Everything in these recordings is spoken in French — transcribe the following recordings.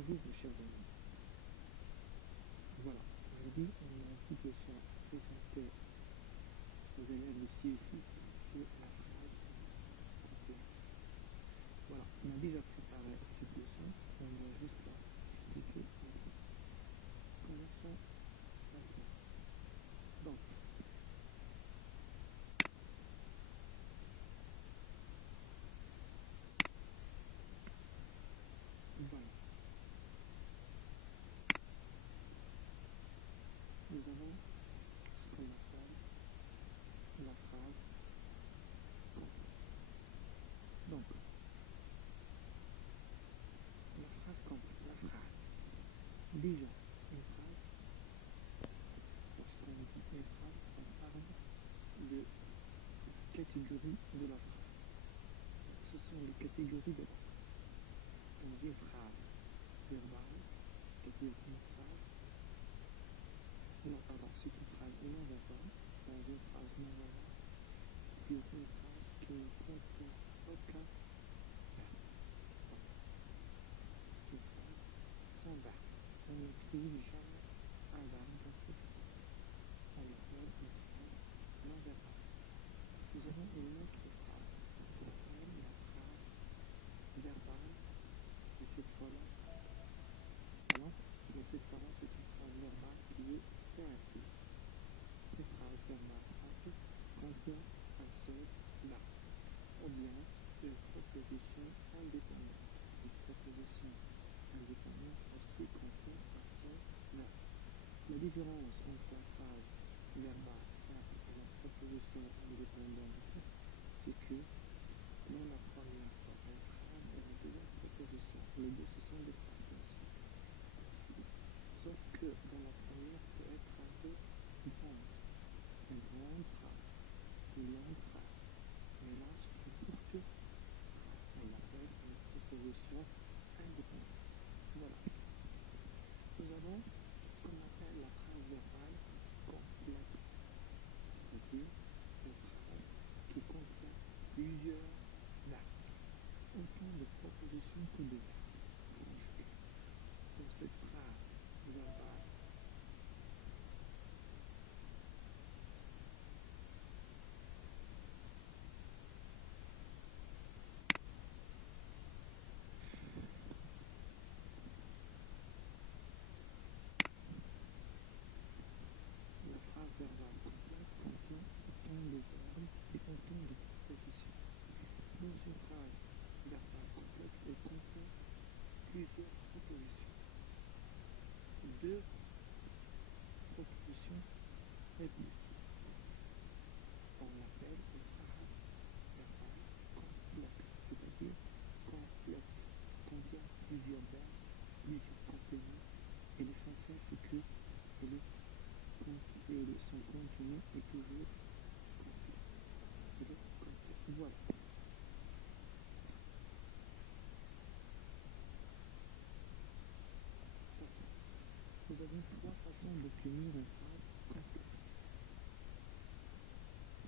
Bonjour mes chers amis. Voilà, aujourd'hui on a une petite leçon à présenter aux élèves du CEC, c'est la phrase complexe. Voilà, on a déjà préparé cette leçon, on doit juste la expliquer maintenant. Commençons maintenant. Donc, voilà. Nous avons ce qu'on appelle la phrase complexe. Donc, la phrase complexe, la phrase. Déjà, une phrase, lorsqu'on dit une phrase, on parle de catégorie de la phrase. Ce sont les catégories de la phrase. Dans une phrase verbale, c'est-à-dire une phrase, non, pardon, c'est une phrase non verbale, dans une phrase non verbale, c'est-à-dire une phrase qui ne contient aucun verbe. C'est une phrase sans verbe. On n'utilise jamais un verbe dans cette phrase. On appelle une phrase non verbale. Nous avons une autre phrase qu'on appelle la phrase verbale, et cette fois-là, c'est une phrase verbale qui est simple. Une phrase verbale simple contient un seul verbe, ou bien une proposition indépendante. Une proposition indépendante aussi contient un seul verbe. La différence entre la phrase verbale simple et la proposition indépendante, c'est que dans la première phrase et la deuxième proposition, les deux ce sont des propositions. Sauf que dans la première peut être un peu grande, une grande phrase, une longue phrase. Mais là, c'est une courte phrase. On l'appelle une proposition indépendante. Voilà. Nous avons ce qu'on appelle la phrase verbale complète, c'est-à-dire une phrase qui contient plusieurs verbes, autant de propositions que de verbes conjugués. Pour cette phrase verbale, complète contient autant de verbes et autant de propositions. Dans une phrase verbale complète, elle contient plusieurs propositions. Deux propositions répliques. On l'appelle une phrase verbale complète, c'est-à-dire complète, contient plusieurs verbes, plusieurs compléments, et l'essentiel c'est que son contenu est toujours complet. Voilà. Nous avons trois façons d'obtenir une phrase complexe.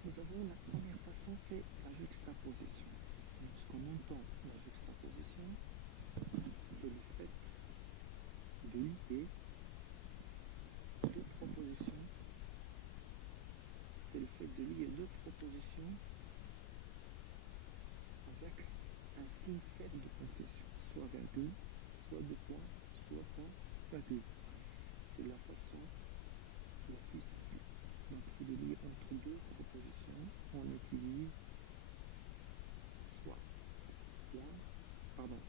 Nous avons la première façon, c'est la juxtaposition. Lorsqu'on entend la juxtaposition, c'est le fait de lier deux propositions. C'est le fait de lier deux propositions avec un signe faible de ponctuation, soit virgule, soit deux points, soit point, virgule. C'est la façon la plus simple. Donc c'est de lier entre deux propositions, on utilise soit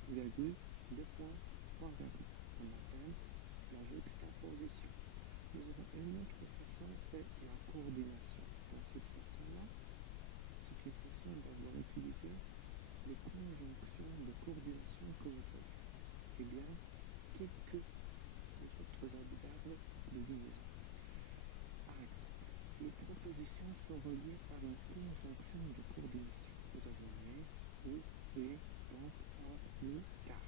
virgule, deux points, point virgule. On appelle la juxtaposition. Nous avons une autre façon, c'est la coordination. Dans cette façon-là, c'est une façon d'avoir utilisé les conjonctions de coordination que vous savez. Eh bien, quelques autres adverbes de liaison. Par exemple, les propositions sont reliées par une conjonction de coordination. Vous avez mais, ou, et, donc, or, le, car.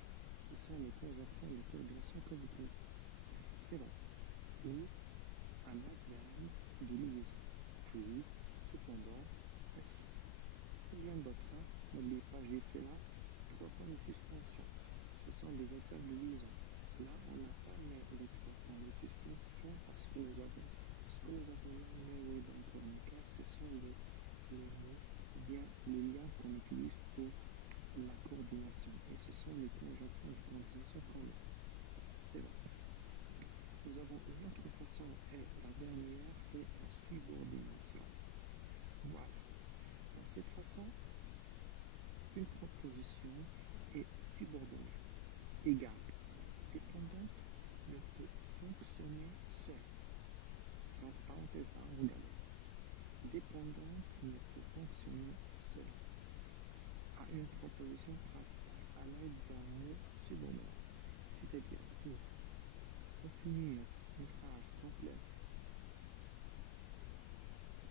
Ce sont les conjonctions de coordination que vous connaissez. C'est vrai. Ou un adverbe de liaison. Puis, cependant, ainsi. Et bien d'autres, n'oubliez pas, j'ai fait là 3 points de suspension. Ce sont des adverbes de liaison. Là, on n'a pas les trois fonctions parce que nous avons là, les dans car ce sont les mots, ou bien les liens qu'on utilise pour la coordination. Et ce sont les conjonctions de coordination qu'on a. C'est bon. Nous avons une autre façon, et la dernière, c'est la subordination. Voilà. Dans cette façon, une proposition est subordonnée, égale, dépendante, ne peut fonctionner seule. Sans parenthèse à regarder. Dépendante ne peut fonctionner seule. À une proposition principale, à l'aide d'un mot subordonné. C'est-à-dire pour définir une phrase complexe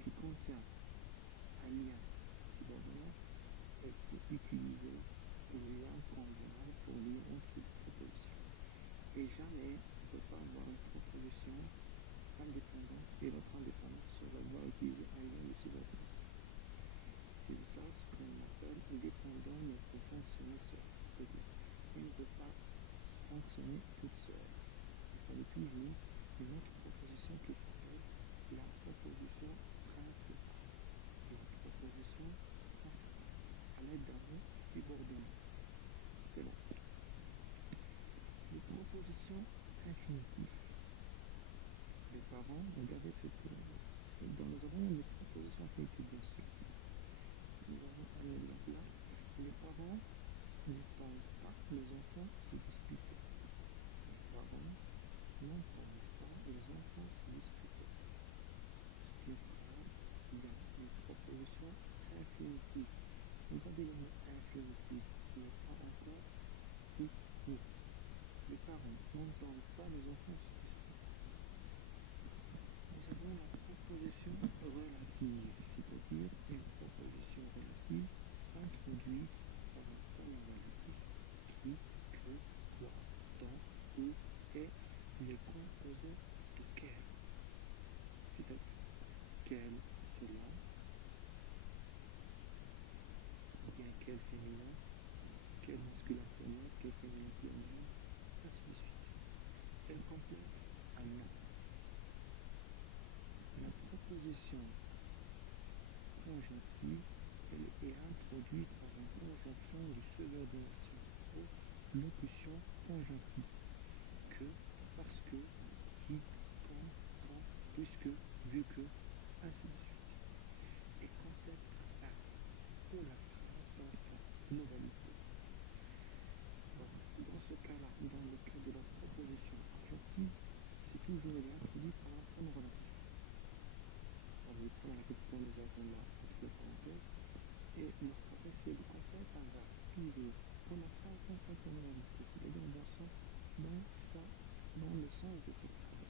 qui contient un lien subordonné, il faut utiliser le lien convenable pour lire entre ces propositions. Et jamais on ne peut pas avoir une proposition indépendante et l'autre indépendante sans avoir utilisé un lien de subordination. C'est ça ce qu'on appelle dépendant ne peut fonctionner seul. C'est-à-dire il ne peut pas fonctionner toute seule. Il fallait toujours une autre proposition qui s'appelle la proposition principale. La proposition principale à l'aide d'un mot subordonné. C'est bon. Les propositions infinitives. Les parents, regardez cette dans nous avons les propositions infinitives bien sûr. Nous avons un exemple là. Les parents n'entendent pas les enfants se disputer. Les parents n'entendent pas les enfants se disputer. C'est une phrase, il y a une proposition infinitive. Regardez le mot infinitif, il n'est pas encore oui, oui. Les parents n'entendent pas les enfants se disputer. Nous avons la proposition relative, c'est-à-dire une proposition relative introduite par un pronom relatif qui, que, quoi, dans, où, et les composés de quel. C'est-à-dire quel, cela, ou bien quel féminin, quel masculin pluriel, quel féminin pluriel, ainsi de suite. Elle complète un nom. La proposition conjonctive, elle est introduite par une conjonction de subordination ou locution conjonctive. Que, parce que, si, quand, puisque, vu que, ainsi de suite. Et complète un acte ou la phrase dans sa globalité. Donc, dans ce cas-là, dans le cas de la proposition conjonctive, c'est toujours introduit par un pronom relatif. On va prendre la question, nous avons là entre parenthèses, et le français c'est le complète un verbe, toujours, pour la phrase dans sa globalité, c'est-à-dire dans le sens de cette phrase.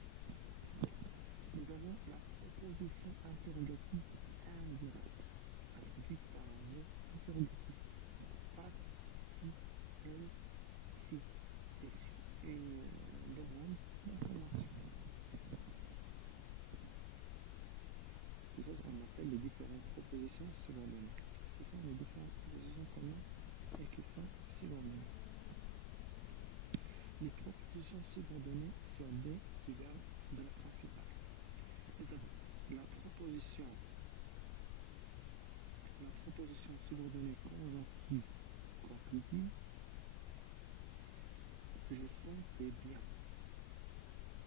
Nous avons la proposition interrogative indirecte, introduite par un mot interrogatif. Pas, si, elle, si, et une demande d'information. C'est ça qu'on appelle les différentes propositions subordonnées. Ce sont les différentes propositions qu'on a et qui sont subordonnées. Les propositions subordonnées sur D égale de la principale. Nous avons la proposition subordonnée conjonctive conclusive. Je sentais bien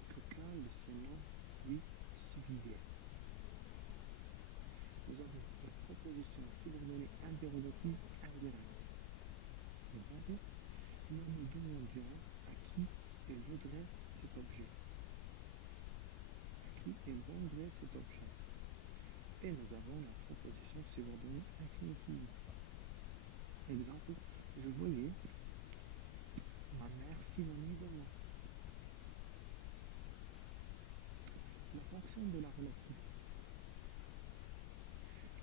qu'aucun de ces noms lui suffisait. Nous avons la proposition subordonnée interrogative indirecte. Regardez, nous nous demandions à qui elle voudrait cet objet. À qui elle vendrait cet objet. Et nous avons la proposition subordonnée infinitive. Exemple, je voyais ma mère synonyme de moi. La fonction de la relative.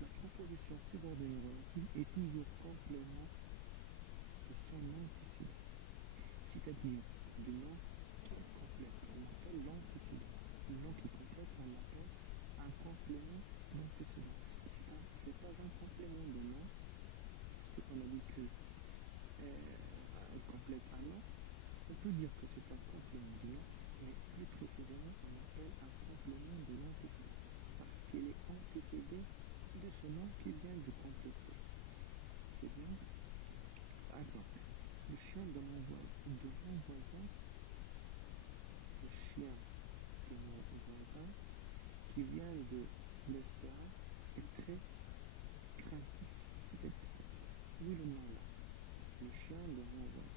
La proposition subordonnée relative est toujours complément de son antécédent, c'est-à-dire du nom qui complète. On appelle l'antécédent. Le nom qui complète, on appelle un complément d'antécédent. C'est pas un complément de nom, parce qu'on a dit que complète un nom. On peut dire que c'est un complément de l'un, mais plus précisément, on appelle un complément de l'antécédent, parce qu'il est antécédé de ce nom qui vient de compléter. C'est bien. Par exemple, le chien de mon voisin, le chien de mon voisin qui vient de l'espérance est très craintif. C'est-à-dire, oui le nom là, le chien de mon voisin.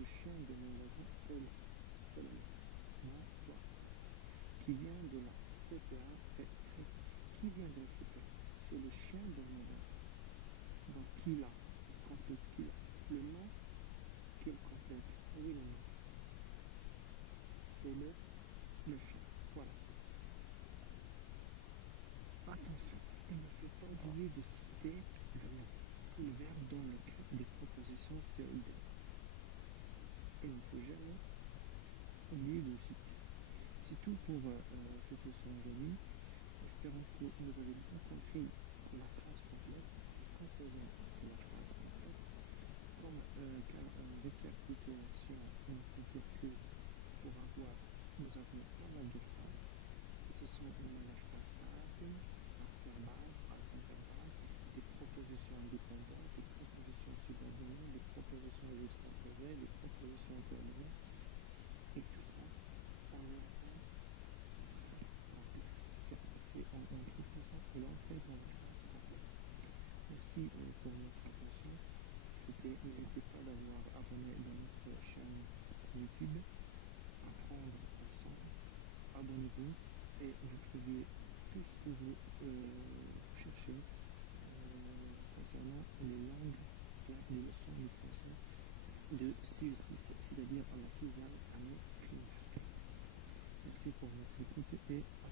Le chien de mon voisin, c'est le nom, toi. Qui vient de la CPA, qui vient de la CPA? C'est le chien de mon voisin. Donc qui l'a? Complète qui l'a? Le nom qu'il complète. Oui le nom. C'est le chien. Voilà. Attention, il ne faut pas oublier de citer le verbe dans le cas des propositions COD. Il ne faut jamais oublier de le citer. C'est tout pour cette leçon aujourd'hui. Espérons que vous avez bien compris la phrase complexe, les composants de la phrase complexe. Comme récapitulation, on peut dire que pour avoir, nous avons pas mal de phrases. Ce sont un langage passable, phrase verbale, phrase intervalle, des propositions indépendantes, des propositions subordonnées, des propositions juxtaposées, des propositions coordonnées, et tout ça en même temps. On trouve tout ça et l'entrée dans la classe complète. Merci pour votre attention. N'hésitez pas d'avoir abonné dans notre chaîne YouTube. Apprendre ensemble. Abonnez-vous et vous trouvez tout ce que vous cherchez concernant les langues, les leçons du français de CE6, c'est-à-dire à la 6e année primaire. Merci pour votre écoute et à